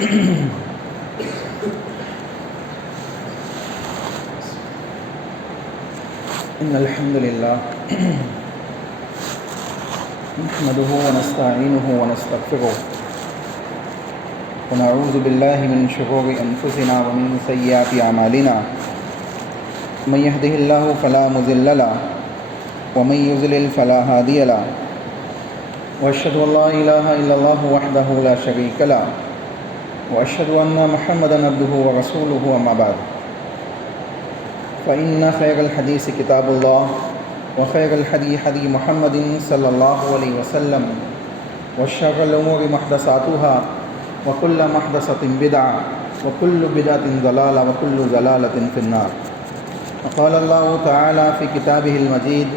إن الحمد لله نحمده ونستعينه ونستغفره ونعوذ بالله من شرور أنفسنا ومن سيئات أعمالنا من يهده الله فلا مضل له ومن يضلل فلا هادي له وأشهد أن لا إله إلا الله وحده لا شريك له وأشهد أن محمدا عبده ورسوله أما بعد فإن خير الحديث كتاب الله وخير الهدي هدي محمد صلى الله عليه وسلم وشر الأمور محدثاتها وكل محدثة بدعة وكل بدعة ضلالة وكل ضلالة في النار. وقال الله تعالى في كتابه المجيد: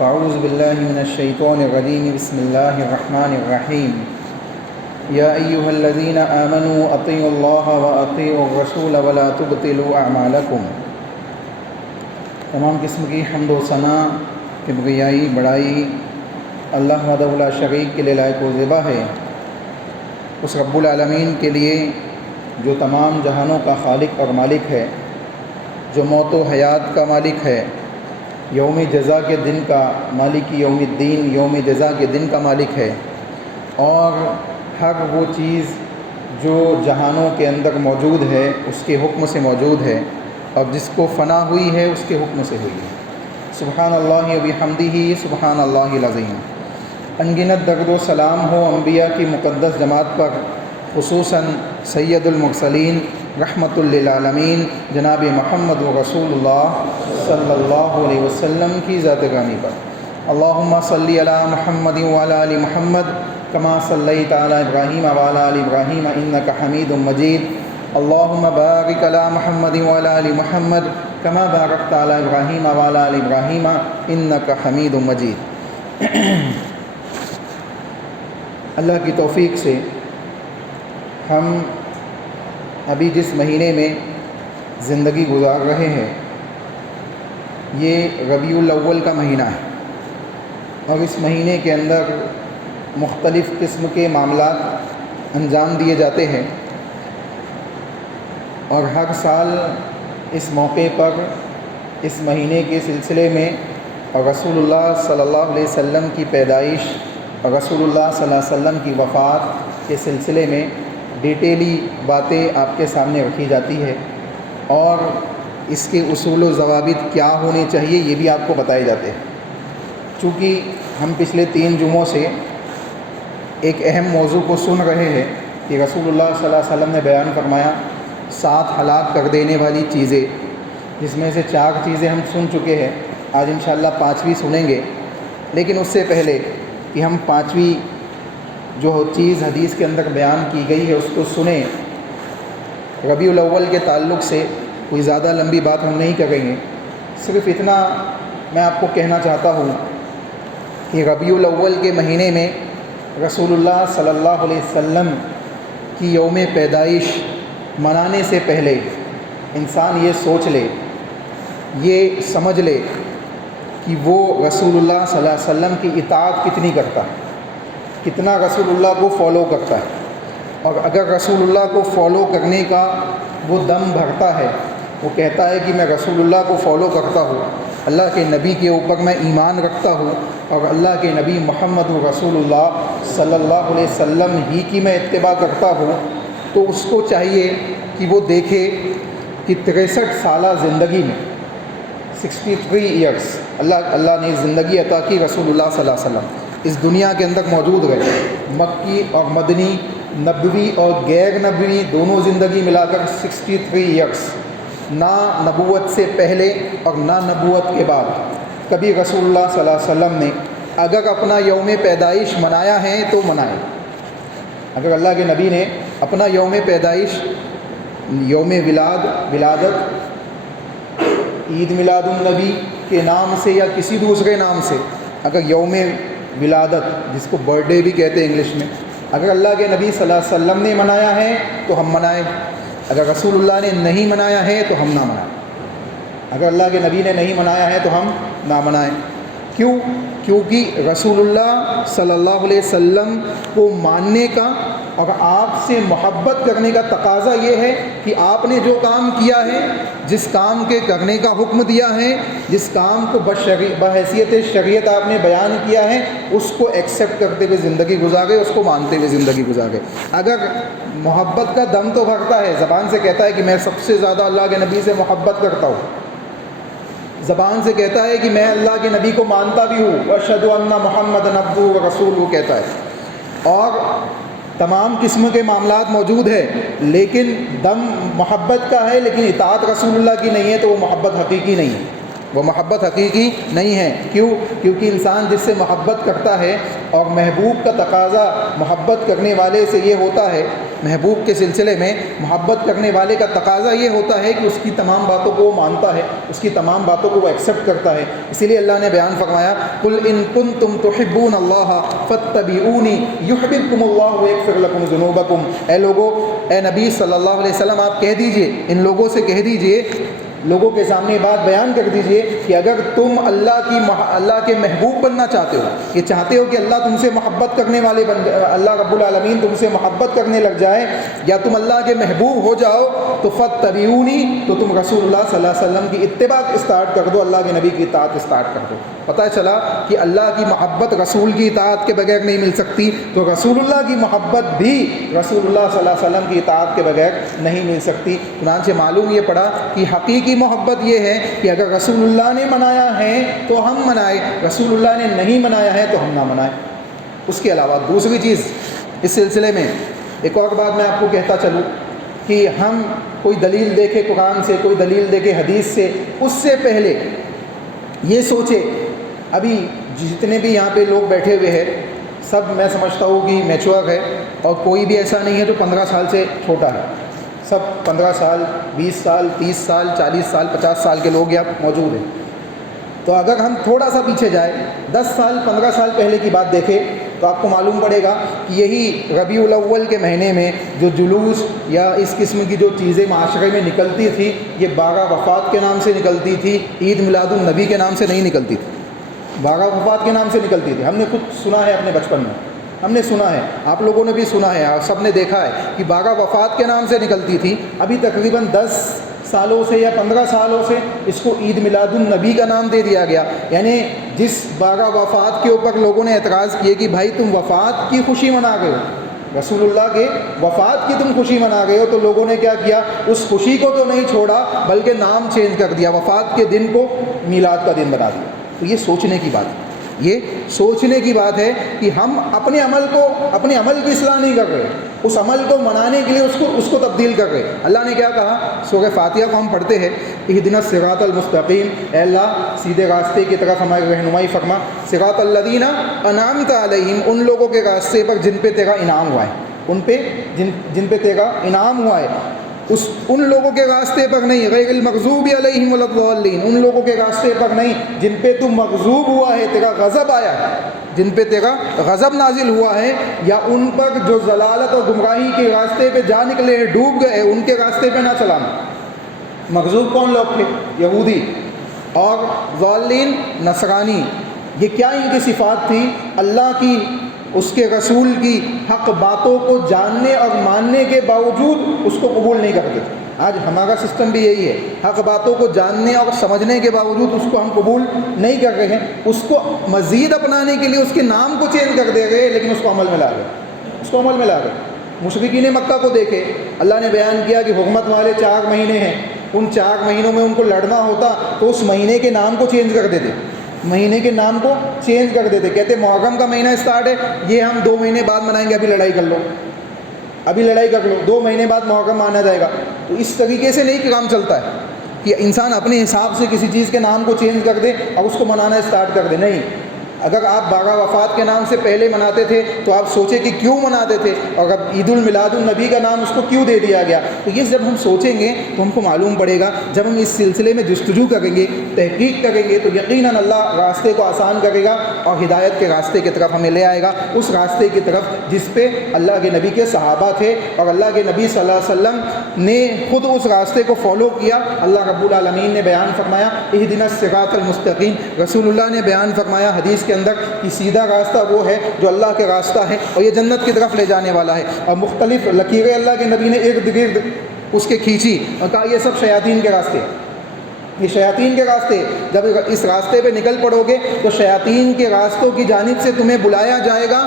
أعوذ بالله من الشيطان الرجيم بسم الله الرحمن الرحيم يا أيها الذين آمنوا أطيعوا الله وأطيعوا الرسول ولا تبطلوا أعمالكم. تمام قسم کی حمد و ثنا کبریائی بڑائی اللہ وحدہ لا شریک کے لیے لائق و زیبا ہے، اس رب العالمین کے لیے جو تمام جہانوں کا خالق اور مالک ہے، جو موت و حیات کا مالک ہے، یوم جزا کے دن کا مالک، یوم الدین یوم جزا کے دن کا مالک ہے، اور ہر وہ چیز جو جہانوں کے اندر موجود ہے اس کے حکم سے موجود ہے، اور جس کو فنا ہوئی ہے اس کے حکم سے ہوئی ہے۔ سبحان اللہ و بحمدہ سبحان اللہ العظیم۔ انگنت درود و سلام ہو انبیاء کی مقدس جماعت پر، خصوصاً سید المرسلین رحمۃ للعالمین جناب محمد و رسول اللہ صلی اللہ علیہ وسلم کی ذات گرامی پر۔ اللہم صلی علی محمد وعلی آل محمد کما صلیت علی ابراہیم وعلی آل ابراہیم انک حمید مجید۔ اللہم بارک علی محمد وعلی آل محمد کما بارکت علی ابراہیم وعلی آل ابراہیم انک حمید مجید۔ اللہ کی توفیق سے ہم ابھی جس مہینے میں زندگی گزار رہے ہیں یہ ربیع الاول کا مہینہ ہے، اور اس مہینے کے اندر مختلف قسم کے معاملات انجام دیے جاتے ہیں، اور ہر سال اس موقع پر اس مہینے کے سلسلے میں اور رسول اللہ صلی اللہ علیہ وسلم کی پیدائش اور رسول اللہ صلی اللہ علیہ وسلم کی وفات کے سلسلے میں ڈیٹیلی باتیں آپ کے سامنے رکھی جاتی ہے، اور اس کے اصول و ضوابط کیا ہونے چاہیے یہ بھی آپ کو بتائے جاتے ہیں۔ چونکہ ہم پچھلے 3 جمعوں سے ایک اہم موضوع کو سن رہے ہیں کہ رسول اللہ صلی اللہ علیہ وسلم نے بیان فرمایا 7 ہلاک کر دینے والی چیزیں، جس میں سے 4 چیزیں ہم سن چکے ہیں، آج انشاءاللہ 5ویں سنیں گے۔ لیکن اس سے پہلے کہ ہم 5ویں جو چیز حدیث کے اندر بیان کی گئی ہے اس کو سنیں، ربیع الاول کے تعلق سے کوئی زیادہ لمبی بات ہم نہیں کریں گے، صرف اتنا میں آپ کو کہنا چاہتا ہوں کہ ربیع الاول کے مہینے میں رسول اللہ صلی اللہ علیہ وسلم کی یوم پیدائش منانے سے پہلے انسان یہ سوچ لے، یہ سمجھ لے کہ وہ رسول اللہ صلی اللہ علیہ وسلم کی اطاعت کتنی کرتا ہے، کتنا رسول اللہ کو فالو کرتا ہے، اور اگر رسول اللہ کو فالو کرنے کا وہ دم بھرتا ہے، وہ کہتا ہے کہ میں رسول اللہ کو فالو کرتا ہوں، اللہ کے نبی کے اوپر میں ایمان رکھتا ہوں، اور اللہ کے نبی محمد رسول اللہ صلی اللہ علیہ وسلم ہی کی میں اتباع کرتا ہوں، تو اس کو چاہیے کہ وہ دیکھے کہ 63 سالہ زندگی میں 63 ایئرس اللہ نے زندگی عطا کی رسول اللہ صلی اللہ علیہ وسلم اس دنیا کے اندر موجود رہے، مکی اور مدنی، نبوی اور غیر نبوی دونوں زندگی ملا کر 63 ایئرس، نہ نبوت سے پہلے اور نہ نبوت کے بعد کبھی رسول اللہ صلی اللہ علیہ وسلم نے اگر اپنا یوم پیدائش منایا ہے تو منائے۔ اگر اللہ کے نبی نے اپنا یوم پیدائش، یوم ولادت، عید میلاد النبی کے نام سے یا کسی دوسرے نام سے، اگر یوم ولادت جس کو برتھ ڈے بھی کہتے ہیں انگلش میں، اگر اللہ کے نبی صلی اللہ علیہ وسلم نے منایا ہے تو ہم منائیں، اگر رسول اللہ نے نہیں منایا ہے تو ہم نہ منائیں، اگر اللہ کے نبی نے نہیں منایا ہے تو ہم نہ منائیں۔ کیوں؟ کیونکہ رسول اللہ صلی اللہ علیہ وسلم کو ماننے کا اور آپ سے محبت کرنے کا تقاضا یہ ہے کہ آپ نے جو کام کیا ہے، جس کام کے کرنے کا حکم دیا ہے، جس کام کو بحیثیت شریعت آپ نے بیان کیا ہے، اس کو ایکسیپٹ کرتے ہوئے زندگی گزارے، اس کو مانتے ہوئے زندگی گزارے۔ اگر محبت کا دم تو بھرتا ہے، زبان سے کہتا ہے کہ میں سب سے زیادہ اللہ کے نبی سے محبت کرتا ہوں، زبان سے کہتا ہے کہ میں اللہ کے نبی کو مانتا بھی ہوں، واشہد ان محمد عبدہ و رسولہ کہتا ہے، اور تمام قسم کے معاملات موجود ہے، لیکن دم محبت کا ہے، لیکن اطاعت رسول اللہ کی نہیں ہے، تو وہ محبت حقیقی نہیں ہے، وہ محبت حقیقی نہیں ہے۔ کیوں؟ کیونکہ انسان جس سے محبت کرتا ہے، اور محبوب کا تقاضا محبت کرنے والے سے یہ ہوتا ہے، محبوب کے سلسلے میں محبت کرنے والے کا تقاضا یہ ہوتا ہے کہ اس کی تمام باتوں کو وہ مانتا ہے، اس کی تمام باتوں کو وہ ایکسیپٹ کرتا ہے۔ اسی لیے اللہ نے بیان فرمایا، قل ان کنتم تحبون اللہ فاتبعونی یحببکم اللہ ویغفر لکم ذنوبکم۔ اے لوگو، اے نبی صلی اللہ علیہ وسلم آپ کہہ دیجئے، ان لوگوں سے کہہ دیجئے، لوگوں کے سامنے بات بیان کر دیجئے کہ اگر تم اللہ کے محبوب بننا چاہتے ہو، یہ چاہتے ہو کہ اللہ تم سے محبت کرنے والے اللہ رب العالمین تم سے محبت کرنے لگ جائے، یا تم اللہ کے محبوب ہو جاؤ، تو فاتبعونی، تو تم رسول اللہ صلی اللہ علیہ وسلم کی اتباع اسٹارٹ کر دو، اللہ کے نبی کی اطاعت اسٹارٹ کر دو۔ پتہ چلا کہ اللہ کی محبت رسول کی اطاعت کے بغیر نہیں مل سکتی، تو رسول اللہ کی محبت بھی رسول اللہ صلی اللہ علیہ وسلم کی اطاعت کے بغیر نہیں مل سکتی۔ چنانچہ معلوم یہ پڑا کہ حقیقی محبت یہ ہے کہ اگر رسول اللہ نے منایا ہے تو ہم منائیں، رسول اللہ نے نہیں منایا ہے تو ہم نہ منائیں۔ اس کے علاوہ دوسری چیز اس سلسلے میں ایک اور بات میں آپ کو کہتا چلوں کہ ہم کوئی دلیل دیکھے قرآن سے، کوئی دلیل دیکھے حدیث سے، اس سے پہلے یہ سوچے، ابھی جتنے بھی یہاں پہ لوگ بیٹھے ہوئے ہیں سب میں سمجھتا ہوں کہ میچور ہے، اور کوئی بھی ایسا نہیں ہے جو 15 سال سے چھوٹا ہے، سب 15 سال 20 سال 30 سال 40 سال 50 سال کے لوگ یہاں موجود ہیں۔ تو اگر ہم تھوڑا سا پیچھے جائیں، 10 سال 15 سال پہلے کی بات دیکھیں، تو آپ کو معلوم پڑے گا کہ یہی ربیع الاول کے مہینے میں جو جلوس یا اس قسم کی جو چیزیں معاشرے میں نکلتی تھی، یہ 12 وفات کے نام سے نکلتی تھی، عید میلاد النبی کے نام سے نہیں نکلتی تھی، 12 وفات کے نام سے نکلتی تھی۔ ہم نے خود سنا ہے اپنے بچپن میں، ہم نے سنا ہے، آپ لوگوں نے بھی سنا ہے، اور سب نے دیکھا ہے کہ 12 وفات کے نام سے نکلتی تھی۔ ابھی تقریباً 10 سالوں سے یا 15 سالوں سے اس کو عید میلاد النبی کا نام دے دیا گیا، یعنی جس 12 وفات کے اوپر لوگوں نے اعتراض کیے کہ بھائی تم وفات کی خوشی منا گئے ہو، رسول اللہ کے وفات کی تم خوشی منا گئے ہو، تو لوگوں نے کیا کیا، اس خوشی کو تو نہیں چھوڑا بلکہ نام چینج کر دیا، وفات کے دن کو میلاد کا دن بنا دیا۔ تو یہ سوچنے کی بات ہے، یہ سوچنے کی بات ہے کہ ہم اپنے عمل کی اصلاح نہیں کر رہے، اس عمل کو منانے کے لیے اس کو تبدیل کر رہے۔ اللہ نے کیا کہا، سورہ فاتحہ کو ہم پڑھتے ہیں، اہدنا الصراط المستقیم، اے اللہ سیدھے راستے کی طرف ہماری رہنمائی فرما، صراط الذین انعمت علیہم، ان لوگوں کے راستے پر جن پہ تیرا انعام ہوا ہے، ان پہ جن پہ تیرا انعام ہوا ہے، ان لوگوں کے راستے پر نہیں، غیر المغضوب علیہم ولا الضالین، ان لوگوں کے راستے پر نہیں جن پہ تو مغضوب ہوا ہے، تیرا غضب آیا ہے، جن پہ تیرا غضب نازل ہوا ہے، یا ان پر جو ضلالت اور گمراہی کے راستے پہ جا نکلے ہیں، ڈوب گئے، ان کے راستے پہ نہ چلانا۔ مغضوب کون لوگ تھے؟ یہودی، اور ضالین نصرانی۔ یہ کیا ان کی صفات تھی؟ اللہ کی، اس کے رسول کی حق باتوں کو جاننے اور ماننے کے باوجود اس کو قبول نہیں کرتے تھے۔ آج ہمارا سسٹم بھی یہی ہے، حق باتوں کو جاننے اور سمجھنے کے باوجود اس کو ہم قبول نہیں کر رہے ہیں، اس کو مزید اپنانے کے لیے اس کے نام کو چینج کر دے گئے، لیکن اس کو عمل میں لا گئے، مشرکین مکہ کو دیکھے، اللہ نے بیان کیا کہ حکمت والے 4 مہینے ہیں، ان 4 مہینوں میں ان کو لڑنا ہوتا تو اس مہینے کے نام کو چینج کر دیتے، مہینے کے نام کو چینج کر دیتے، کہتے محرم کا مہینہ اسٹارٹ ہے، یہ ہم 2 مہینے بعد منائیں گے، ابھی لڑائی کر لو، 2 مہینے بعد محرم مانا جائے گا۔ تو اس طریقے سے نہیں کام چلتا ہے کہ انسان اپنے حساب سے کسی چیز کے نام کو چینج کر دے اور اس کو منانا اسٹارٹ کر دے، نہیں۔ اگر آپ 12 وفات کے نام سے پہلے مناتے تھے تو آپ سوچیں کہ کیوں مناتے تھے، اور اب عید المیلاد النبی کا نام اس کو کیوں دے دیا گیا۔ تو یہ جب ہم سوچیں گے تو ہم کو معلوم پڑے گا، جب ہم اس سلسلے میں جستجو کریں گے، تحقیق کریں گے، تو یقیناً اللہ راستے کو آسان کرے گا اور ہدایت کے راستے کی طرف ہمیں لے آئے گا، اس راستے کی طرف جس پہ اللہ کے نبی کے صحابہ تھے، اور اللہ کے نبی صلی اللہ علیہ وسلم نے خود اس راستے کو فالو کیا۔ اللہ رب العالمین نے بیان فرمایا اہدنا الصراط المستقیم، رسول اللہ نے بیان فرمایا حدیث کے کے اندر کہ سیدھا راستہ وہ ہے جو اللہ کا راستہ ہے اور یہ جنت کی طرف لے جانے والا ہے، اور مختلف لکیریں اللہ کے نبی نے ارد گرد اس کے کھینچی اور کہا یہ سب شیاطین کے راستے، یہ شیاطین کے راستے، جب اس راستے پہ نکل پڑو گے تو شیاطین کے راستوں کی جانب سے تمہیں بلایا جائے گا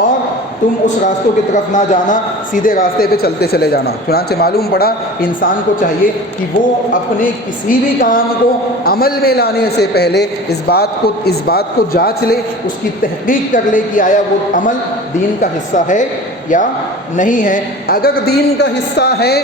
اور تم اس راستوں کی طرف نہ جانا، سیدھے راستے پہ چلتے چلے جانا۔ چنانچہ معلوم پڑا انسان کو چاہیے کہ وہ اپنے کسی بھی کام کو عمل میں لانے سے پہلے اس بات کو جانچ لے، اس کی تحقیق کر لے کہ آیا وہ عمل دین کا حصہ ہے یا نہیں ہے۔ اگر دین کا حصہ ہے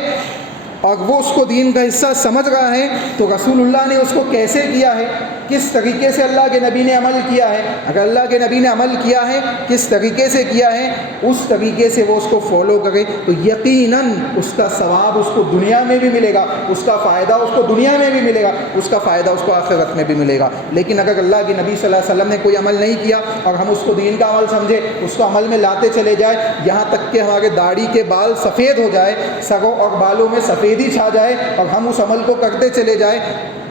اور وہ اس کو دین کا حصہ سمجھ رہا ہے تو رسول اللہ نے اس کو کیسے کیا ہے، کس طریقے سے اللہ کے نبی نے عمل کیا ہے، اگر اللہ کے نبی نے عمل کیا ہے کس طریقے سے کیا ہے، اس طریقے سے وہ اس کو فالو کرے تو یقیناً اس کا ثواب اس کو دنیا میں بھی ملے گا، اس کا فائدہ اس کو دنیا میں بھی ملے گا، اس کا فائدہ اس کو آخرت میں بھی ملے گا۔ لیکن اگر اللہ کے نبی صلی اللہ علیہ وسلم نے کوئی عمل نہیں کیا اور ہم اس کو دین کا عمل سمجھے، اس کو عمل میں لاتے چلے جائے یہاں تک کہ ہمارے داڑھی کے بال سفید ہو جائے، سروں اور بالوں میں سفیدی چھا جائے اور ہم اس عمل کو کرتے چلے جائیں،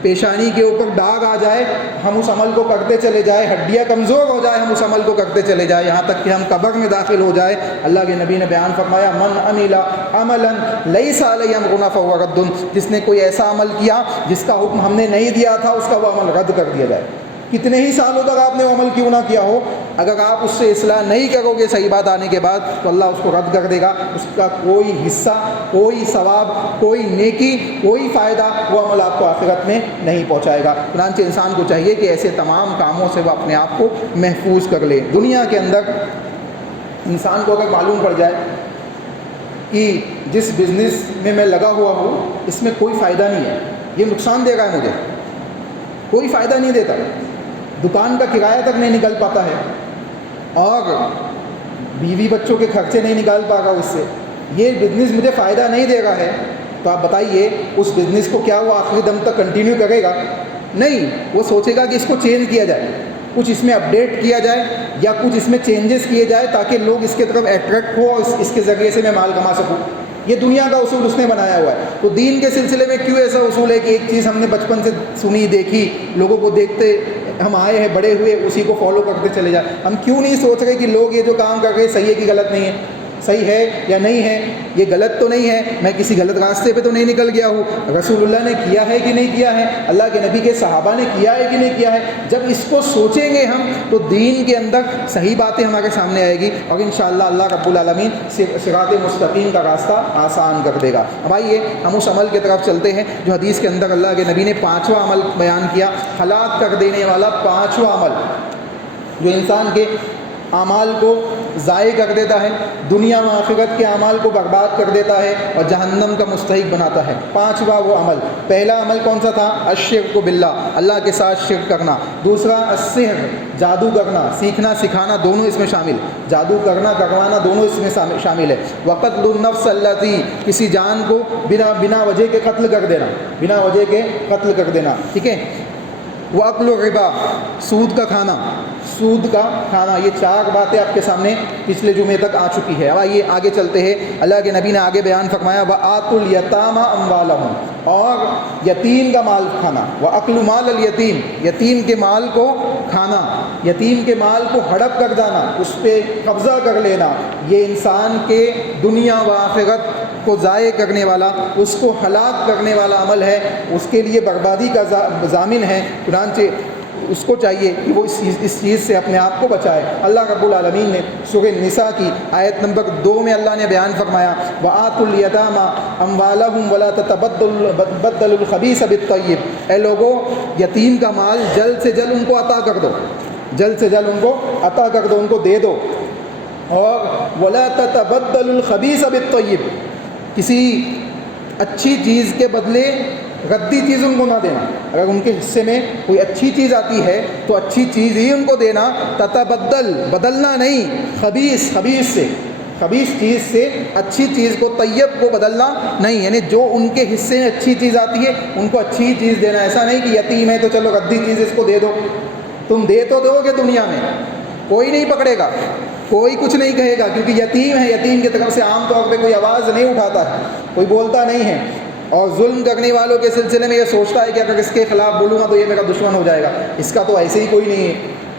پیشانی کے اوپر داغ آ جائے ہم اس عمل کو کرتے چلے جائیں، ہڈیاں کمزور ہو جائے ہم اس عمل کو کرتے چلے جائیں، یہاں تک کہ ہم قبر میں داخل ہو جائے، اللہ کے نبی نے بیان فرمایا من عمل عملا لیس علیہ امرنا فہو رد، جس نے کوئی ایسا عمل کیا جس کا حکم ہم نے نہیں دیا تھا اس کا وہ عمل رد کر دیا جائے۔ کتنے ہی سالوں تک آپ نے وہ عمل کیوں نہ کیا ہو، اگر آپ اس سے اصلاح نہیں کرو گے صحیح بات آنے کے بعد تو اللہ اس کو رد کر دے گا، اس کا کوئی حصہ، کوئی ثواب، کوئی نیکی، کوئی فائدہ وہ عمل آپ کو آخرت میں نہیں پہنچائے گا۔ چنانچہ انسان کو چاہیے کہ ایسے تمام کاموں سے وہ اپنے آپ کو محفوظ کر لے۔ دنیا کے اندر انسان کو اگر معلوم پڑ جائے کہ جس بزنس میں لگا ہوا ہوں اس میں کوئی فائدہ نہیں ہے، یہ نقصان دے گا ہے، مجھے کوئی فائدہ نہیں دیتا، دکان کا کرایہ تک نہیں نکل پاتا ہے اور بیوی بچوں کے خرچے نہیں نکال پا رہا اس سے، یہ بزنس مجھے فائدہ نہیں دے رہا ہے، تو آپ بتائیے اس بزنس کو کیا وہ آخری دم تک کنٹینیو کرے گا؟ نہیں، وہ سوچے گا کہ اس کو چینج کیا جائے، کچھ اس میں اپڈیٹ کیا جائے یا کچھ اس میں چینجز کیے جائے تاکہ لوگ اس کے طرف اٹریکٹ ہو اور اس کے ذریعے سے میں مال کما سکوں۔ یہ دنیا کا اصول اس نے بنایا ہوا ہے۔ تو دین کے سلسلے میں کیوں ایسا اصول ہے کہ ایک چیز ہم نے بچپن سے سنی دیکھی، لوگوں کو دیکھتے ہم آئے ہیں بڑے ہوئے اسی کو فالو کرتے چلے جائیں، ہم کیوں نہیں سوچ رہے کہ لوگ یہ جو کام کر رہے ہیں صحیح ہے کہ غلط نہیں ہے، صحیح ہے یا نہیں ہے، یہ غلط تو نہیں ہے، میں کسی غلط راستے پہ تو نہیں نکل گیا ہوں، رسول اللہ نے کیا ہے کہ نہیں کیا ہے، اللہ کے نبی کے صحابہ نے کیا ہے کہ نہیں کیا ہے۔ جب اس کو سوچیں گے ہم تو دین کے اندر صحیح باتیں ہمارے سامنے آئے گی اور انشاءاللہ اللہ رب العالمین صراط مستقیم کا راستہ آسان کر دے گا۔ اب آئیے ہم اس عمل کی طرف چلتے ہیں جو حدیث کے اندر اللہ کے نبی نے 5واں عمل بیان کیا، ہلاک کر دینے والا 5واں عمل جو انسان کے اعمال کو ضائع کر دیتا ہے، دنیا و آخرت کے اعمال کو برباد کر دیتا ہے اور جہنم کا مستحق بناتا ہے۔ 5واں وہ عمل، پہلا عمل کون سا تھا؟ الشرک باللہ، اللہ کے ساتھ شرک کرنا۔ دوسرا السحر، جادو کرنا، سیکھنا سکھانا دونوں اس میں شامل، جادو کرنا کروانا دونوں اس میں شامل ہے۔ وقتل النفس التی، کسی جان کو بنا وجہ کے قتل کر دینا، بنا وجہ کے قتل کر دینا، ٹھیک ہے۔ واکل الربا، سود کا کھانا، سود کا کھانا، یہ 4 باتیں آپ کے سامنے پچھلے جمعے تک آ چکی ہے۔ اب آئیے آگے چلتے ہیں، اللہ کے نبی نے آگے بیان فرمایا وَآتُوا الْيَتَامَ أَمْوَالَهُمْ، اور یتیم کا مال کھانا، وَأَكْلُ مَالَ الْيَتِيمِ، یتیم کے مال کو کھانا، یتیم کے مال کو ہڑپ کر جانا، اس پہ قبضہ کر لینا، یہ انسان کے دنیا و آخرت کو ضائع کرنے والا، اس کو ہلاک کرنے والا عمل ہے، اس کے لیے بربادی کا ضامن ہے۔ چنانچہ اس کو چاہیے کہ وہ اس چیز سے اپنے آپ کو بچائے۔ اللہ رب العالمین نے سورہ نساء کی آیت نمبر 2 میں اللہ نے بیان فرمایا وَآتُوا الْيَتَامَ أَمْوَالَهُمْ وَلَا تَتَبَدَّلُوا الْخَبِيثَ بِالطَّيِّبِ، اے لوگو یتیم کا مال جلد سے جلد ان کو عطا کر دو، جلد سے جلد ان کو عطا کر دو، ان کو دے دو، اور وَلَا تَتَبَدَّلُوا الْخَبِيثَ بِالطَّيِّبِ، کسی اچھی چیز کے بدلے ردی چیز ان کو نہ دینا، اگر ان کے حصے میں کوئی اچھی چیز آتی ہے تو اچھی چیز ہی ان کو دینا، تتبدل، بدلنا نہیں، خبیث سے، خبیث چیز سے اچھی چیز کو، طیب کو بدلنا نہیں، یعنی جو ان کے حصے میں اچھی چیز آتی ہے ان کو اچھی چیز دینا، ایسا نہیں کہ یتیم ہے تو چلو ردی چیز اس کو دے دو، تم دے تو دو گے، دنیا میں کوئی نہیں پکڑے گا، کوئی کچھ نہیں کہے گا، کیونکہ یتیم ہے، یتیم کی طرف سے عام طور پہ کوئی آواز نہیں اٹھاتا ہے، کوئی بولتا نہیں ہے، اور ظلم کرنے والوں کے سلسلے میں یہ سوچتا ہے کہ اگر اس کے خلاف بولوں گا تو یہ میرا دشمن ہو جائے گا، اس کا تو ایسے ہی کوئی نہیں ہے،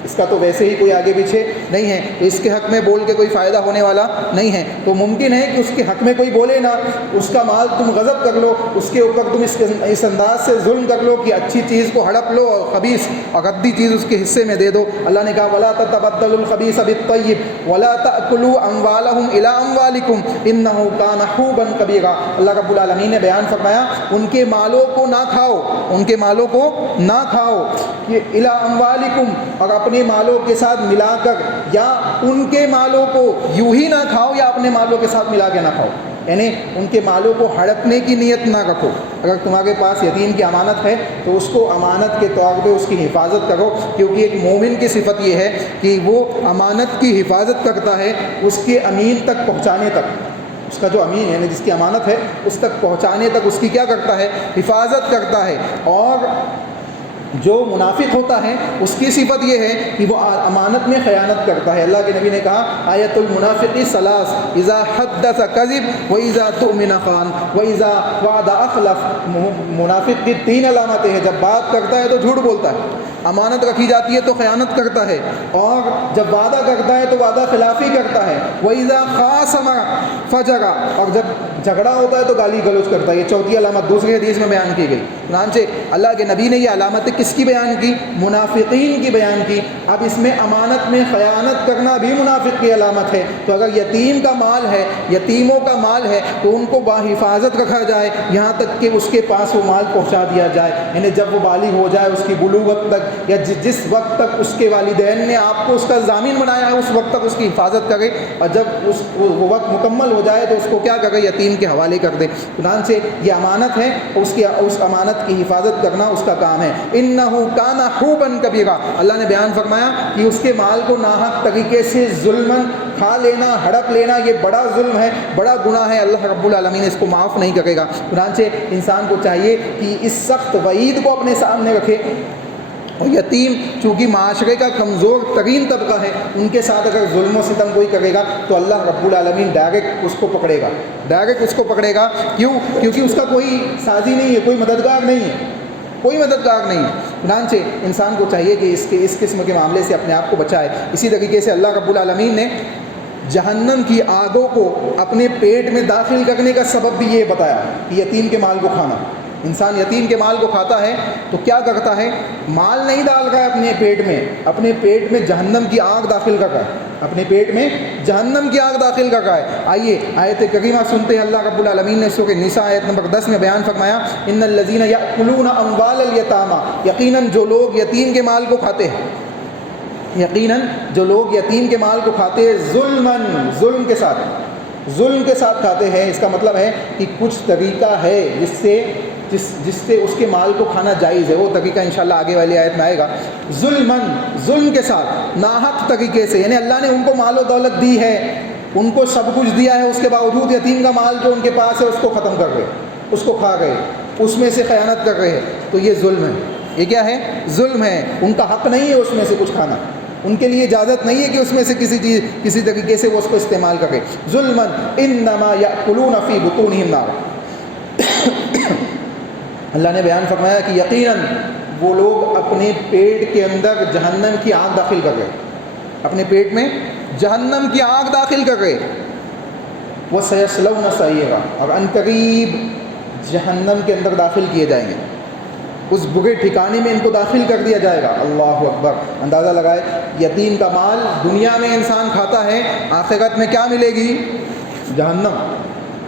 اس کا تو ویسے ہی کوئی آگے پیچھے نہیں ہے، تو اس کے حق میں بول کے کوئی فائدہ ہونے والا نہیں ہے، تو ممکن ہے کہ اس کے حق میں کوئی بولے نہ، اس کا مال تم غصب کر لو، اس کے اوپر تم اس انداز سے ظلم کر لو کہ اچھی چیز کو ہڑپ لو اور خبیث اور گندی چیز اس کے حصے میں دے دو۔ اللہ نے کہا وَلَا تَتَبَدَّلُوا الْخَبِيثَ بِالطَّيِّبِ وَلَا تَأْكُلُوا أَمْوَالَهُمْ إِلَىٰ أَمْوَالِكُمْ إِنَّهُ كَانَ حُوبًا كَبِيرًا۔ اللہ رب العالمین نے بیان فرمایا ان کے مالوں کو نہ کھاؤ، ان کے مالوں کو نہ کھاؤ، یہ اِلیٰ أَمْوَالِكُمْ، اور اپنے مالوں کے ساتھ ملا کر، یا ان کے مالوں کو یوں ہی نہ کھاؤ یا اپنے مالوں کے ساتھ ملا کے نہ کھاؤ، یعنی ان کے مالوں کو ہڑپنے کی نیت نہ رکھو۔ اگر تمہارے پاس یتیم کی امانت ہے تو اس کو امانت کے طور پہ اس کی حفاظت کرو، کیونکہ ایک مومن کی صفت یہ ہے کہ وہ امانت کی حفاظت کرتا ہے اس کے امین تک پہنچانے تک، اس کا جو امین ہے جس کی امانت ہے اس تک پہنچانے تک اس کی کیا کرتا ہے، حفاظت کرتا ہے۔ اور جو منافق ہوتا ہے اس کی صفت یہ ہے کہ وہ امانت میں خیانت کرتا ہے۔ اللہ کے نبی نے کہا آیت المنافق ثلاث، اذا حدث کذب واذا تؤمن خان واذا وعد اخلف۔ منافق کی 3 علامتیں ہیں، جب بات کرتا ہے تو جھوٹ بولتا ہے، امانت رکھی جاتی ہے تو خیانت کرتا ہے، اور جب وعدہ کرتا ہے تو وعدہ خلافی کرتا ہے، واذا خاصم فجر، اور جب جھگڑا ہوتا ہے تو گالی گلوچ کرتا ہے۔ یہ 4تھی علامت دوسری حدیث میں بیان کی گئی۔ چنانچہ اللہ کے نبی نے یہ علامتیں کس کی بیان کی؟ منافقین کی بیان کی۔ اب اس میں امانت میں خیانت کرنا بھی منافق کی علامت ہے۔ تو اگر یتیم کا مال ہے، یتیموں کا مال ہے، تو ان کو باحفاظت رکھا جائے یہاں تک کہ اس کے پاس وہ مال پہنچا دیا جائے، یعنی جب وہ بالغ ہو جائے، اس کی بلوغت تک، یا جس وقت تک اس کے والدین نے آپ کو اس کا ضامن بنایا ہے اس وقت تک اس کی حفاظت کرے، اور جب وہ وقت مکمل ہو جائے تو اس کو کیا کرے، یتیم کے حوالے کر دے۔ چنانچہ یہ امانت ہے، اس امانت کی حفاظت کرنا اس کا کام ہے۔ انه کان حوبا کبیرا، اللہ نے بیان فرمایا کہ اس کے مال کو ناحق طریقے سے ظلمن کھا لینا، ہڑپ لینا، یہ بڑا ظلم ہے، بڑا گناہ ہے، اللہ رب العالمین اس کو معاف نہیں کرے گا۔ چنانچہ انسان کو چاہیے کہ اس سخت وعید کو اپنے سامنے رکھے۔ اور یتیم چونکہ معاشرے کا کمزور ترین طبقہ ہے، ان کے ساتھ اگر ظلم و ستم کوئی کرے گا تو اللہ رب العالمین ڈائریکٹ اس کو پکڑے گا، ڈائریکٹ اس کو پکڑے گا۔ کیوں؟ کیونکہ اس کا کوئی سازی نہیں ہے، کوئی مددگار نہیں ہے، کوئی مددگار نہیں ہے۔ چنانچہ انسان کو چاہیے کہ اس قسم کے معاملے سے اپنے آپ کو بچائے۔ اسی طریقے سے اللہ رب العالمین نے جہنم کی آگوں کو اپنے پیٹ میں داخل کرنے کا سبب بھی یہ بتایا کہ یتیم کے مال کو کھانا۔ انسان یتیم کے مال کو کھاتا ہے تو کیا کرتا ہے؟ مال نہیں ڈال رہا ہے اپنے پیٹ میں، اپنے پیٹ میں جہنم کی آگ داخل کر رہا ہے، اپنے پیٹ میں جہنم کی آگ داخل کر رہا ہے۔ آئیے آیت کریمہ سنتے ہیں۔ اللہ رب العالمین نے سورہ نساء آیت نمبر 10 میں بیان فرمایا ان الذین یأکلون اموال الیتامی، یقیناً جو لوگ یتیم کے مال کو کھاتے ہیں، یقیناً جو لوگ یتیم کے مال کو کھاتے ہیں، ظلم کے ساتھ کھاتے ہیں۔ اس کا مطلب ہے کہ کچھ طریقہ ہے جس سے اس کے مال کو کھانا جائز ہے، وہ طریقہ انشاءاللہ آگے والی آیت میں آئے گا۔ ظلم کے ساتھ، ناحق طریقے سے، یعنی اللہ نے ان کو مال و دولت دی ہے، ان کو سب کچھ دیا ہے، اس کے باوجود یتیم کا مال جو ان کے پاس ہے اس کو ختم کر رہے، اس کو کھا گئے، اس میں سے خیانت کر رہے ہیں، تو یہ ظلم ہے۔ یہ کیا ہے؟ ظلم ہے۔ ان کا حق نہیں ہے اس میں سے کچھ کھانا، ان کے لیے اجازت نہیں ہے کہ اس میں سے کسی طریقے سے وہ اس کو استعمال کرے۔ ظلمًا انما یأکلون فی بطونہم نارا۔ اللہ نے بیان فرمایا کہ یقیناً وہ لوگ اپنے پیٹ کے اندر جہنم کی آگ داخل کر گئے، اپنے پیٹ میں جہنم کی آگ داخل کر گئے۔ وَسَيَصْلَوْنَ سَعِيرًا، اور عنقریب جہنم کے اندر داخل کیے جائیں گے، اس برے ٹھکانے میں ان کو داخل کر دیا جائے گا۔ اللہ اکبر۔ اندازہ لگائے، یتیم کا مال دنیا میں انسان کھاتا ہے، آخرت میں کیا ملے گی؟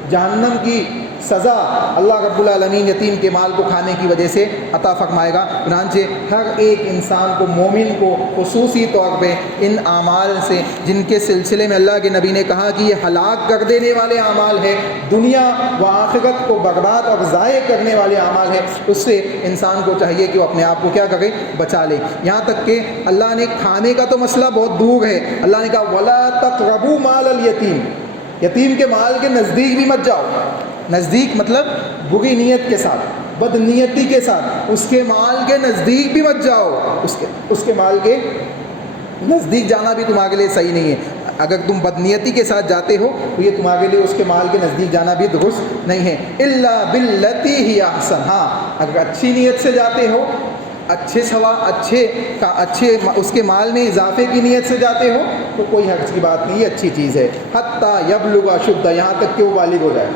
جہنم کی سزا اللہ رب العالمین یتیم کے مال کو کھانے کی وجہ سے عطا فرمائے گا۔ چنانچہ ہر ایک انسان کو، مومن کو خصوصی طور پہ ان اعمال سے، جن کے سلسلے میں اللہ کے نبی نے کہا کہ یہ ہلاک کر دینے والے اعمال ہیں، دنیا و آخرت کو برباد اور ضائع کرنے والے اعمال ہیں، اس سے انسان کو چاہیے کہ وہ اپنے آپ کو کیا کرے؟ بچا لے۔ یہاں تک کہ اللہ نے کھانے کا تو مسئلہ بہت دور ہے، اللہ نے کہا وَلَا تَقْرَبُوا مَالَ الْيَتِيمِ، یتیم کے مال کے نزدیک بھی مت جاؤ۔ نزدیک مطلب بری نیت کے ساتھ، بد نیتی کے ساتھ، اس کے مال کے نزدیک بھی مت جاؤ، اس کے مال کے نزدیک جانا بھی تمہارے لیے صحیح نہیں ہے۔ اگر تم بد نیتی کے ساتھ جاتے ہو تو یہ تمہارے لیے اس کے مال کے نزدیک جانا بھی درست نہیں ہے۔ الا باللتی ہی احسن، ہاں اگر اچھی نیت سے جاتے ہو اچھے اس کے مال میں اضافے کی نیت سے جاتے ہو تو کوئی حرج کی بات نہیں، اچھی چیز ہے۔ حتیٰ یبلغ اشدہ، یہاں تک کہ وہ بالغ ہو جائے،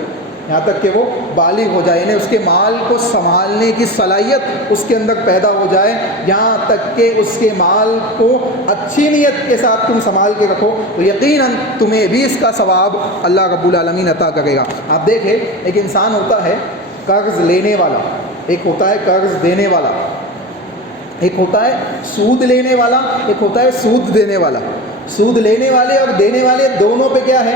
یہاں تک کہ وہ بالغ ہو جائے، یعنی اس کے مال کو سنبھالنے کی صلاحیت اس کے اندر پیدا ہو جائے، یہاں تک کہ اس کے مال کو اچھی نیت کے ساتھ تم سنبھال کے رکھو تو یقیناً تمہیں بھی اس کا ثواب اللہ رب العالمین عطا کرے گا۔ آپ دیکھیں، ایک انسان ہوتا ہے قرض لینے والا، ایک ہوتا ہے قرض دینے والا، ایک ہوتا ہے سود لینے والا، ایک ہوتا ہے سود دینے والا۔ سود لینے والے اور دینے والے دونوں پہ کیا ہے؟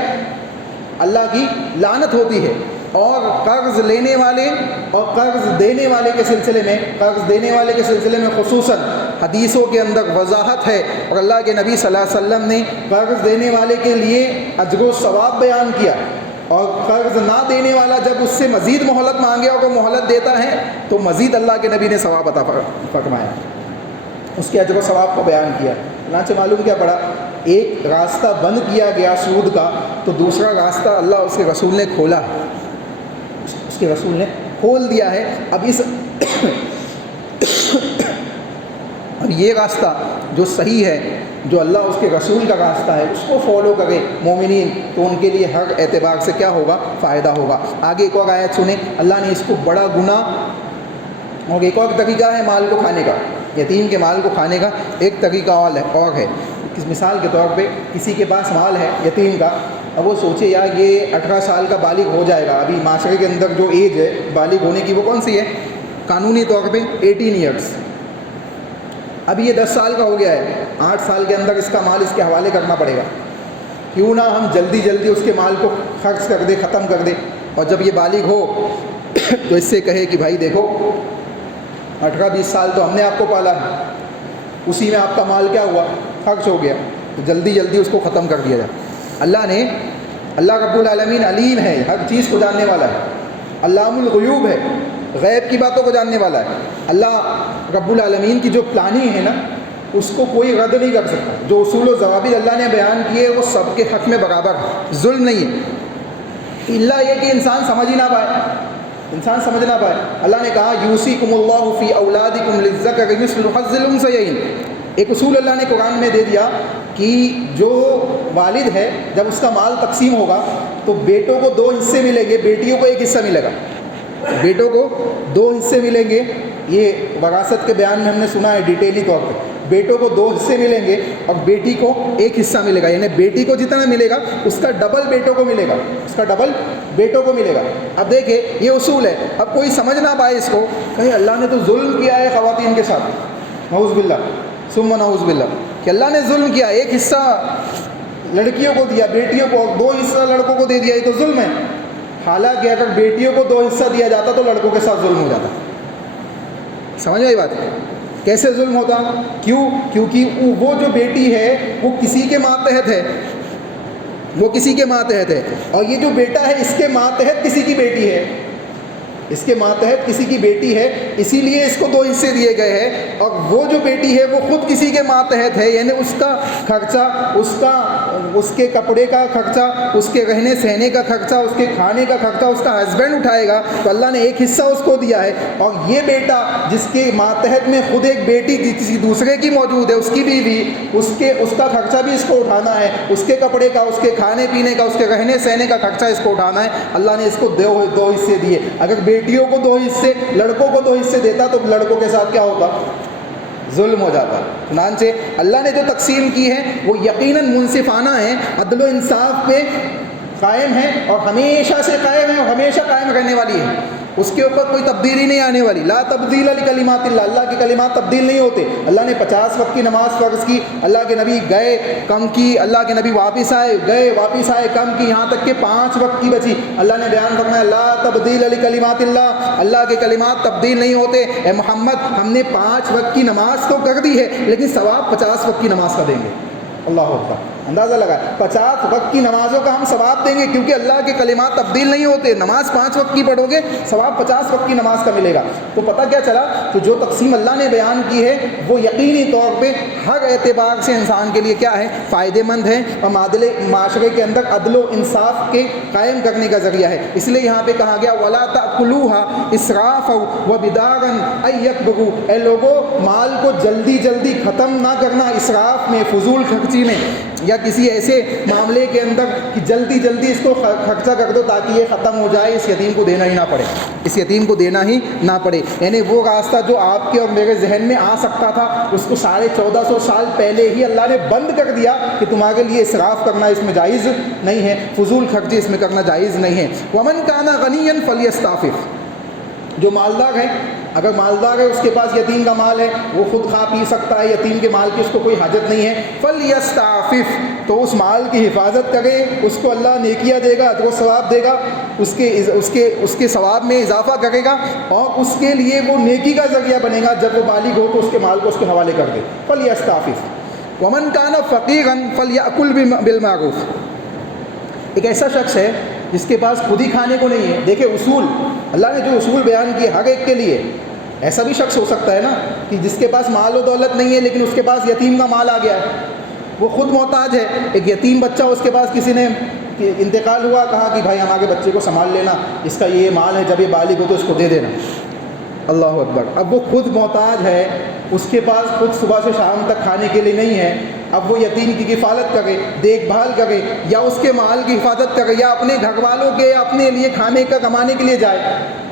اللہ کی لعنت ہوتی ہے۔ اور قرض لینے والے اور قرض دینے والے کے سلسلے میں، قرض دینے والے کے سلسلے میں خصوصاً حدیثوں کے اندر وضاحت ہے، اور اللہ کے نبی صلی اللہ علیہ وسلم نے قرض دینے والے کے لیے اجر و ثواب بیان کیا، اور قرض نہ دینے والا جب اس سے مزید مہلت مانگے اور وہ مہلت دیتا ہے تو مزید اللہ کے نبی نے ثواب عطا فرمایا، اس کے اجر و ثواب کو بیان کیا۔ چنانچہ معلوم کیا پڑا، ایک راستہ بند کیا گیا سود کا تو دوسرا راستہ اللہ اس کے رسول نے کھولا ہے، اس کے رسول نے کھول دیا ہے۔ اب یہ راستہ جو صحیح ہے، جو اللہ اس کے رسول کا راستہ ہے، اس کو فالو کرے مومنین تو ان کے لیے ہر اعتبار سے کیا ہوگا؟ فائدہ ہوگا۔ آگے ایک اور آیت سنیں، اللہ نے اس کو بڑا گناہ، اور ایک اور طریقہ ہے مال کو کھانے کا، یتیم کے مال کو کھانے کا ایک طریقہ اور ہے۔ مثال کے طور پہ کسی کے پاس مال ہے یتیم کا، اب وہ سوچے یار یہ 18 سال کا بالغ ہو جائے گا، ابھی معاشرے کے اندر جو ایج ہے بالغ ہونے کی وہ کون سی ہے؟ قانونی طور پہ 18 ایئرس، ابھی یہ 10 سال کا ہو گیا ہے، 8 سال کے اندر اس کا مال اس کے حوالے کرنا پڑے گا، کیوں نہ ہم جلدی جلدی اس کے مال کو خرچ کر دے، ختم کر دے، اور جب یہ بالغ ہو تو اس سے کہے کہ بھائی دیکھو 18-20 سال تو ہم نے آپ کو پالا ہے، اسی میں آپ کا مال کیا ہوا؟ خرچ ہو گیا، تو جلدی جلدی اس کو ختم کر دیا جائے۔ اللہ رب العالمین علیم ہے، ہر چیز کو جاننے والا ہے، علام الغیوب ہے، غیب کی باتوں کو جاننے والا ہے۔ اللہ رب العالمین کی جو پلاننگ ہے نا، اس کو کوئی رد نہیں کر سکتا۔ جو اصول و ضوابط اللہ نے بیان کیے وہ سب کے حق میں برابر ہے، ظلم نہیں ہے، اللہ یہ کہ انسان سمجھ ہی نہ پائے، انسان سمجھ نہ پائے۔ اللہ نے کہا یوصیکم اللہ فی اولادکم للذکر مثل حظ الانثیین، ایک اصول اللہ نے قرآن میں دے دیا کہ جو والد ہے جب اس کا مال تقسیم ہوگا تو بیٹوں کو 2 حصے ملیں گے، بیٹیوں کو 1 حصہ ملے گا، بیٹوں کو 2 حصے ملیں گے۔ یہ وراثت کے بیان میں ہم نے سنا ہے ڈیٹیلی طور پہ، بیٹوں کو 2 حصے ملیں گے اور بیٹی کو 1 حصہ ملے گا، یعنی بیٹی کو جتنا ملے گا اس کا ڈبل بیٹوں کو ملے گا، اس کا ڈبل بیٹوں کو ملے گا۔ اب دیکھیں یہ اصول ہے، اب کوئی سمجھ نہ پائے اس کو، کہیں اللہ نے تو ظلم کیا ہے خواتین کے ساتھ، نعوذ باللہ ثم نعوذ باللہ، کہ اللہ نے ظلم کیا، 1 حصہ لڑکیوں کو دیا، بیٹیوں کو 2 حصہ لڑکوں کو دے دیا، یہ تو ظلم ہے۔ حالانکہ اگر بیٹیوں کو 2 حصہ دیا جاتا تو لڑکوں کے ساتھ ظلم ہو جاتا۔ سمجھ آئی بات؟ کیسے ظلم ہوتا؟ کیونکہ وہ جو بیٹی ہے وہ کسی کے ماتحت ہے، وہ کسی کے ماتحت ہے، اور یہ جو بیٹا ہے اس کے ماتحت کسی کی بیٹی ہے، اس کے ماتحت کسی کی بیٹی ہے، اسی لیے اس کو 2 حصے دیے گئے ہیں۔ اور وہ جو بیٹی ہے وہ خود کسی کے ماتحت ہے، یعنی اس کا خرچہ، اس کے کپڑے کا خرچہ، اس کے رہنے سہنے کا خرچہ، اس کے کھانے کا خرچہ اس کا ہسبینڈ اٹھائے گا، تو اللہ نے 1 حصہ اس کو دیا ہے۔ اور یہ بیٹا جس کے ماتحت میں خود ایک بیٹی کسی دوسرے کی موجود ہے، اس کی بیوی، اس کا خرچہ بھی اس کو اٹھانا ہے، اس کے کپڑے کا، اس کے کھانے پینے کا، اس کے رہنے سہنے کا خرچہ اس کو اٹھانا ہے۔ اللہ نے اس کو 2 حصے دیے۔ اگر بیٹیوں کو 2 حصے، لڑکوں کو 2 حصے دیتا تو لڑکوں کے ساتھ کیا ہوتا؟ ظلم ہو جاتا۔ چنانچہ اللہ نے جو تقسیم کی ہے وہ یقیناً منصفانہ ہے، عدل و انصاف پہ قائم ہے، اور ہمیشہ سے قائم ہے، اور ہمیشہ قائم رہنے والی ہے، اس کے اوپر کوئی تبدیلی نہیں آنے والی۔ لا تبدیل لکلمات اللہ، اللہ کے کلمات تبدیل نہیں ہوتے۔ اللہ نے 50 وقت کی نماز فرض کی، اللہ کے نبی گئے کم کی، اللہ کے نبی واپس آئے، گئے واپس آئے کم کی، یہاں تک کہ 5 وقت کی بچی۔ اللہ نے بیان فرمایا لا تبدیل لکلمات اللہ، اللہ کے کلمات تبدیل نہیں ہوتے۔ اے محمد ہم نے 5 وقت کی نماز تو کر دی ہے لیکن ثواب 50 وقت کی نماز کا دیں گے۔ اللہ اکبر۔ اندازہ لگا 50 وقت کی نمازوں کا ہم ثواب دیں گے، کیونکہ اللہ کے کلمات تبدیل نہیں ہوتے، نماز 5 وقت کی پڑھو گے ثواب 50 وقت کی نماز کا ملے گا۔ تو پتہ کیا چلا کہ جو تقسیم اللہ نے بیان کی ہے وہ یقینی طور پہ ہر اعتبار سے انسان کے لیے کیا ہے، فائدہ مند ہے، اور معاشرے کے اندر عدل و انصاف کے قائم کرنے کا ذریعہ ہے۔ اس لیے یہاں پہ کہا گیا وَلَا تَأْكُلُوهَا إِسْرَافًا وَبِدَارًا أَن يَكْبُرُوا، اے لوگوں مال کو جلدی جلدی ختم نہ کرنا اسراف میں، فضول خرچی میں، یا کسی ایسے معاملے کے اندر کہ جلدی جلدی اس کو خرچہ کر دو تاکہ یہ ختم ہو جائے، اس یتیم کو دینا ہی نہ پڑے، اس یتیم کو دینا ہی نہ پڑے۔ یعنی وہ راستہ جو آپ کے اور میرے ذہن میں آ سکتا تھا اس کو 1450 سال پہلے ہی اللہ نے بند کر دیا کہ تمہارے لیے اسراف کرنا اس میں جائز نہیں ہے، فضول خرچی اس میں کرنا جائز نہیں ہے۔ وَمَنْ كَانَ غَنِيًّا فَلْيَسْتَعْفِفْ، جو مالدار ہے، اگر مالدار ہے اس کے پاس یتیم کا مال ہے، وہ خود کھا پی سکتا ہے، یتیم کے مال کی اس کو کوئی حاجت نہیں ہے، فَلْيَسْتَعْفِفْ، تو اس مال کی حفاظت کرے، اس کو اللہ نیکیاں دے گا، اجر و ثواب دے گا، اس کے ثواب میں اضافہ کرے گا، اور اس کے لیے وہ نیکی کا ذریعہ بنے گا جب وہ بالغ ہو تو اس کے مال کو اس کے حوالے کر دے۔ فَلْيَسْتَعْفِفْ وَمَنْ كَانَ فَقِيرًا فَلْيَأْكُلْ بِالْمَعْرُوفِ، ایک ایسا شخص ہے جس کے پاس خود ہی کھانے کو نہیں ہے۔ دیکھیں اصول، اللہ نے جو اصول بیان کیے ہر ایک کے لیے، ایسا بھی شخص ہو سکتا ہے نا کہ جس کے پاس مال و دولت نہیں ہے لیکن اس کے پاس یتیم کا مال آ گیا ہے، وہ خود محتاج ہے، ایک یتیم بچہ اس کے پاس کسی نے انتقال ہوا، کہا کہ بھائی ہمارے بچے کو سنبھال لینا، اس کا یہ مال ہے، جب یہ بالغ ہو تو اس کو دے دینا۔ اللہ اکبر، اب وہ خود محتاج ہے، اس کے پاس خود صبح سے شام تک کھانے کے لیے نہیں ہے، اب وہ یتیم کی کفالت کرے، دیکھ بھال کرے، یا اس کے مال کی حفاظت کرے، یا اپنے گھر والوں کے اپنے لیے کھانے کا کمانے کے لیے جائے۔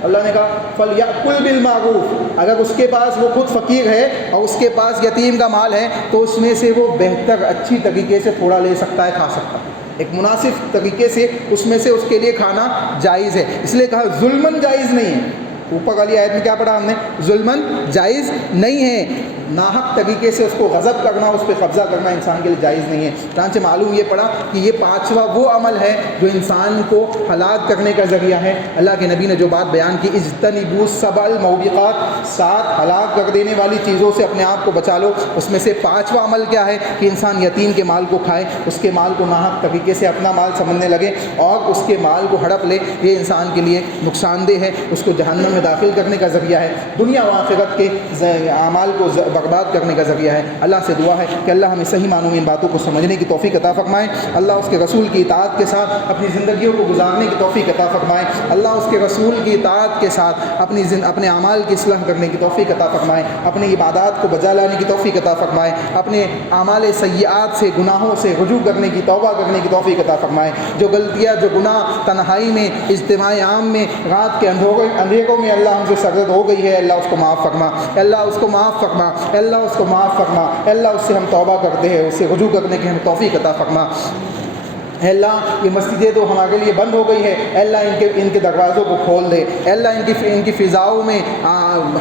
اللہ نے کہا فَلْيَأْكُلْ بِالْمَعْرُوفِ، اگر اس کے پاس وہ خود فقیر ہے اور اس کے پاس یتیم کا مال ہے تو اس میں سے وہ بہتر اچھی طریقے سے تھوڑا لے سکتا ہے، کھا سکتا ہے، ایک مناسب طریقے سے اس میں سے اس کے لیے کھانا جائز ہے۔ اس لیے کہا ظلماً جائز نہیں ہے، اوپر والی آیت میں کیا پڑھا ہم نے، ظلماً جائز نہیں ہے، ناحق طریقے سے اس کو غضب کرنا، اس پہ قبضہ کرنا انسان کے لیے جائز نہیں ہے۔ چنانچہ معلوم یہ پڑا کہ یہ 5واں وہ عمل ہے جو انسان کو ہلاک کرنے کا ذریعہ ہے۔ اللہ کے نبی نے جو بات بیان کی، اجتنبوا السبع الموبقات، 7 ہلاک کر دینے والی چیزوں سے اپنے آپ کو بچا لو، اس میں سے 5واں عمل کیا ہے کہ انسان یتیم کے مال کو کھائے، اس کے مال کو ناحق طریقے سے اپنا مال سمجھنے لگے اور اس کے مال کو ہڑپ لے، یہ انسان کے لیے نقصان دہ ہے، اس کو جہنم میں داخل کرنے کا ذریعہ ہے، دنیا و آخرت کے اعمال کو برباد کرنے کا ذریعہ ہے۔ اللہ سے دعا ہے کہ اللہ ہمیں صحیح معنوں میں ان باتوں کو سمجھنے کی توفیق عطا فرمائے، اللہ اس کے رسول کی اطاعت کے ساتھ اپنی زندگیوں کو گزارنے کی توفیق عطا فرمائے، اللہ اس کے رسول کی اطاعت کے ساتھ اپنے اعمال کی اصلاح کرنے کی توفیق عطا فرمائے، اپنی عبادات کو بجا لانے کی توفیق عطا فرمائے، اپنے اعمال سیئات سے، گناہوں سے رجوع کرنے کی، توبہ کرنے کی توفیق عطا فرمائے۔ جو غلطیاں، جو گناہ تنہائی میں، اجتماع عام میں، رات کے اندھیروں میں اللہ ہم سے سرزد ہو گئی ہے، اللہ اس کو معاف فرما، اللہ اس کو معاف فرما، اللہ اس کو معاف فرما، اللہ اس سے ہم توبہ کرتے ہیں، اس سے رجوع کرنے کی ہم توفیق عطا فرما۔ اے اللہ یہ مسجدیں تو ہمارے لیے بند ہو گئی ہے، اے اللہ ان کے دروازوں کو کھول دے، اے اللہ ان کی فضاؤں میں،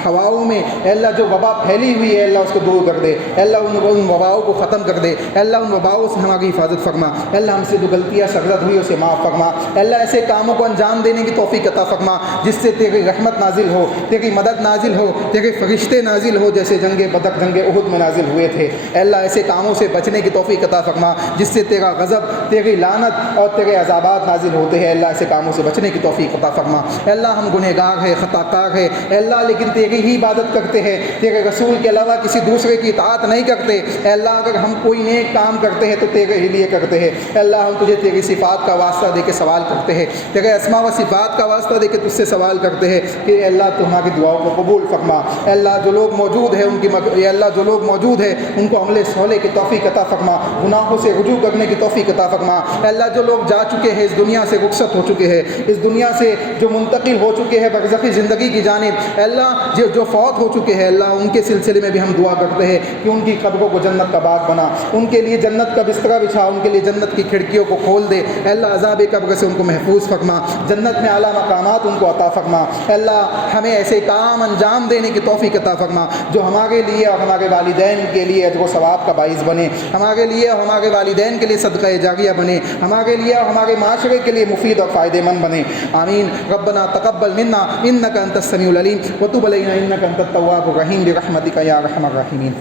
ہواؤں میں، اے اللہ جو وبا پھیلی ہوئی ہے اللہ اس کو دور کر دے، اے اللہ ان وباؤں کو ختم کر دے، اے اللہ ان وباؤں سے ہماری حفاظت فرما، اے اللہ ہم سے جو غلطیاں سرزد ہوئی اسے معاف فرما، اے اللہ ایسے کاموں کو انجام دینے کی توفیق عطا فرما جس سے تیری رحمت نازل ہو، تیری مدد نازل ہو، تیرے فرشتے نازل ہو، جیسے جنگ بدر، جنگ احد میں نازل ہوئے تھے۔ اے اللہ ایسے کاموں سے بچنے کی توفیق عطا فرما جس سے تیرا غضب، تیری لعنت اور تیرے عذابات نازل ہوتے ہیں۔ اللہ ایسے کاموں سے بچنے کی توفیق عطا فرما۔ اے اللہ ہم گنہگار ہیں، خطا کار ہیں، اے اللہ لیکن تیری ہی عبادت کرتے ہیں، تیرے رسول کے علاوہ کسی دوسرے کی اطاعت نہیں کرتے۔ اے اللہ اگر ہم کوئی نیک کام کرتے ہیں تو تیرے ہی لیے کرتے ہیں۔ اے اللہ ہم تجھے تیری صفات کا واسطہ دے کے سوال کرتے ہیں، تیرے اسماء و صفات کا واسطہ دے کے تجھ سے سوال کرتے ہیں کہ اے اللہ تو ہماری دعاؤں کو قبول فرما۔ اے اللہ جو لوگ موجود ہیں اے اللہ جو لوگ موجود ہیں ان کو عمل صالح کی توفیق عطا فرما، گناہوں سے رجوع کرنے کی توفیق عطا فرما۔ اے اللہ جو لوگ جا چکے ہیں، اس دنیا سے رخصت ہو چکے ہیں، اس دنیا سے جو منتقل ہو چکے ہیں برزخی زندگی کی جانب، اے اللہ جو فوت ہو چکے ہیں، اللہ ان کے سلسلے میں بھی ہم دعا کرتے ہیں کہ ان کی قبروں کو جنت کا باغ بنا، ان کے لیے جنت کا بستر بچھا، ان کے لیے جنت کی کھڑکیوں کو کھول دے۔ اے اللہ عذاب قبر سے ان کو محفوظ فرما، جنت میں اعلیٰ مقامات ان کو عطا فرما۔ اے اللہ ہمیں ایسے کام انجام دینے کی توفیق عطا فرما جو ہمارے لیے اور ہمارے والدین کے لیے اجر و ثواب کا باعث بنے، ہمارے لیے اور ہمارے والدین کے لیے صدقہ جاریہ بنے، ہمارے لیے اور ہمارے معاشرے کے لیے مفید اور فائدہ مند بنے۔ آمین۔ ربنا تقبل منا انک انت السمیع العلیم وتب علینا انک انت التواب الرحیم برحمتک یا ارحم الراحمین۔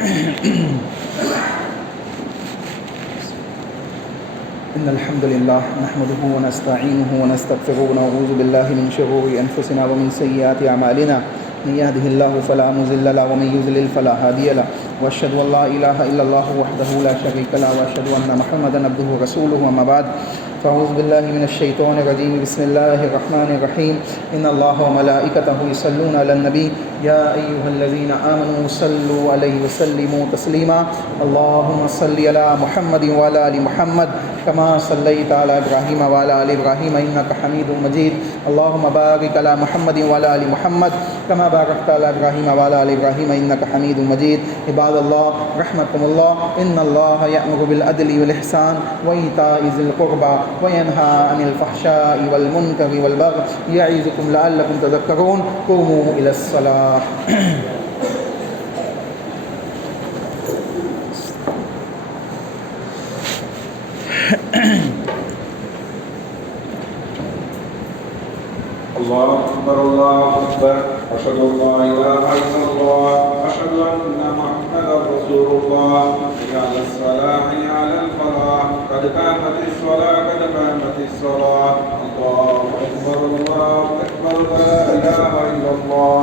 إن الحمد لله نحمده ونستعينه ونستغفره ونعوذ بالله من شرور أنفسنا ومن سيئات أعمالنا من يهده الله فلا مضل له ومن يضلل فلا هادي له وأشهد أن لا إله إلا الله وحده لا شريك له وأشهد أن محمدا عبده ورسوله أما بعد فأعوذ بالله من الشيطان الرجيم بسم الله الرحمن الرحيم إن الله وملائكته يصلون على النبي يا أيها الذين آمنوا صلوا عليه وسلموا تسليما اللهم صل على محمد وعلى آل محمد كما صليت على إبراهيم وعلى آل إبراهيم إنك حميد مجيد اللهم بارك على محمد وعلى آل محمد كما باركت على إبراهيم وعلى آل إبراهيم إنك حميد مجيد عباد الله رحمكم الله إن الله يأمر بالعدل والإحسان وإيتاء ذي القربى وينهى عن الفحشاء والمنكر والبغي يعظكم لعلكم تذكرون قوموا إلى الصلاة الله أكبر الله أكبر أشهد أن لا إله إلا الله أشهد أن محمدا رسول الله حي على الصلاة حي على الفلاح قد قامت الصلاة قد قامت الصلاة الله أكبر لا إله إلا الله